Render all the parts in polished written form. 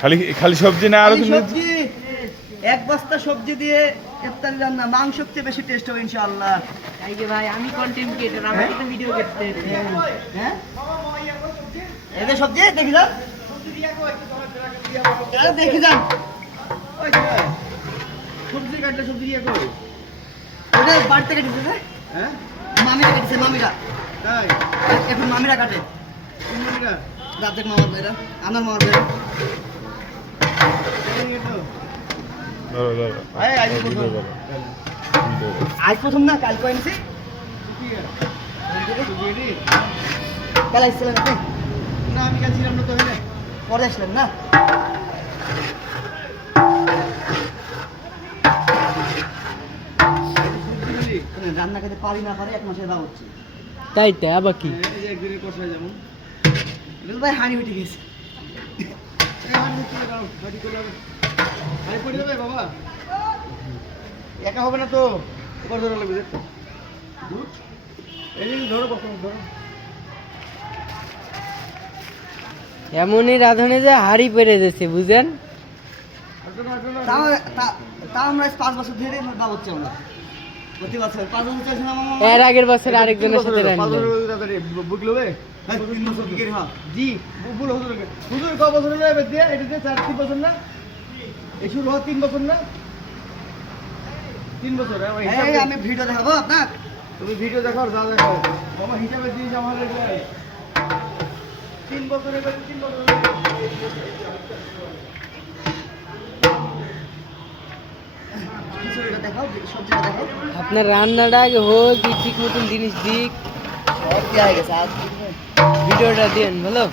খালি খালি সবজি না আরো সবজি এক বস্তা সবজি দিয়ে ইফতারি রান্না মাংসের চেয়ে বেশি টেস্ট হবে ইনশাআল্লাহ। এই যে ভাই আমি কন্টেন্ট ক্রিয়েটর, আমাকে তো ভিডিও করতে হ্যাঁ এই যে সবজি দেখি যান, দেখি যান সবজি কাটলে সবজি দিয়ে কই? ওটা বাড়িতে কেটেছে রে, হ্যাঁ মামিরা কেটেছে, মামিরা তাই এখন মামিরা কাটে, কোন মিনিটা রাতেক মামার ভাইরা, আমার মামার ভাইরা। এই তো ধরো ধরো এই আইবো ভিডিও কোথাও? করো, ভিডিও করো। আজ প্রথম না, কাল কয়েনছি, কি সবজি এডি? কাল আসছিলেন আপনি, না আমি কাল ছিলাম না তো হইলে পরে আসলেন না? সবজি মিলি রান্না খেতে পারি না পারি এক মাসের দাম হচ্ছে। তাই তাই আবার কি এই যে একদিনে কষায় যেমন বিল ভাই হানি উঠে গেছে। এই হাঁড়ি দিয়ে দাও হাঁড়ি করে দাও হাঁড়ি পড়ে যাবে বাবা একা হবে না তো এবার ধরে লাগবে দেখো দুধ এই যে ধরো কখন ধরো এমনই রাঁধুনি যে হাড়ি পেরে যাচ্ছে বুঝেন। তাও তাও আমরা 5 বছর ধরে দাম হচ্ছে আমরা প্রতি বছর 5 বছর চলছে না মামা? এর আগের বছর আরেকজনের সাথে রান্না বুঝলো রে হ্যাঁ 3 বছর বিক্রি হয়। জি বুঝলো হুজুর হুজুর ক বছর হলো এবার দিয়ে এটা দিয়ে 4-3 বছর না এই শুরু হওয়া 3 বছর না 3 বছর হ্যাঁ ওই এই হিসাবে আমি ভিডিও দেখাবো আপনার। তুমি ভিডিও দেখো আর যা দেখো বাবা হিসাবে দিস আমাদের 3 বছর এবার 3 বছর খিচুড়িটা দেখাও, সবজিটা দেখাও। আপনার রান্নাটা আগে হোক, ঠিক মতন জিনিস দিক, সব দেওয়া হয়ে গেছে আজ ভিডিওটা দিন ভালো।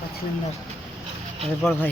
পাচ্ছিলাম না। বড় ভাই